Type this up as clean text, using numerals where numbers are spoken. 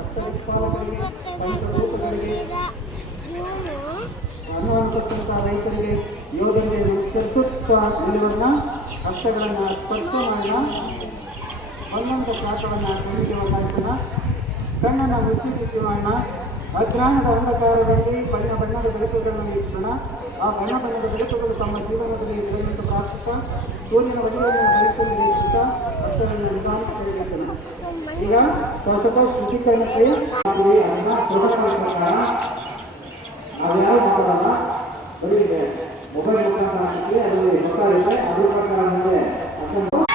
ಹಸ್ತನಿಷ್ಪಾದಕರಿಗೆ ಪಂಚಭೂತಗಳಿಗೆ ಅನ್ನುವಂಥ ರೈತರಿಗೆ ಯೋಗದಲ್ಲಿ ಚತುರ್ಥ ನಿಲುವನ್ನು ಹಸ್ತಗಳನ್ನು ಸ್ಪರ್ಶ ಮಾಡೋಣ. ಒಂದೊಂದು ಶಾಖವನ್ನು ಕುಣಿಕೆ ಒತ್ತಾಯಿಸೋಣ. ಕಣ್ಣನ್ನು ಮುಚ್ಚಿ ಮಾಡೋಣ. ಅಜ್ಞಾನದ ಅಂಧಕಾರದಲ್ಲಿ ಬಣ್ಣ ಬಣ್ಣದ ಬೆಳಕುಗಳನ್ನು ಇರಿಸೋಣ. ಆ ಬಣ್ಣ ಬಣ್ಣದ ಬೆಳಕುಗಳು ತಮ್ಮ ಜೀವನದಲ್ಲಿ ಇರುವಂಥ ಪ್ರಾರ್ಥಿಸುತ್ತಾ ಸೂರ್ಯನ ವಜಲವನ್ನು ಬೆಳಕನ್ನು ಇರಿಸುತ್ತಾ ಹಸ್ತಗಳನ್ನು ನಿಧಾನಗೊಳಿಸೋಣ. ಈಗ ಸ್ವಲ್ಪ ಶುಚೀಕರಣಕ್ಕೆ ಅದ್ಯಾವ ಮಾಡೋಣ. ಬರೀ ಮೊಬೈಲ್ ಮುಖಾಂತರ ಅದರಲ್ಲಿ ಗೊತ್ತಾಗುತ್ತೆ. ಅದ್ರ ಪ್ರಕಾರ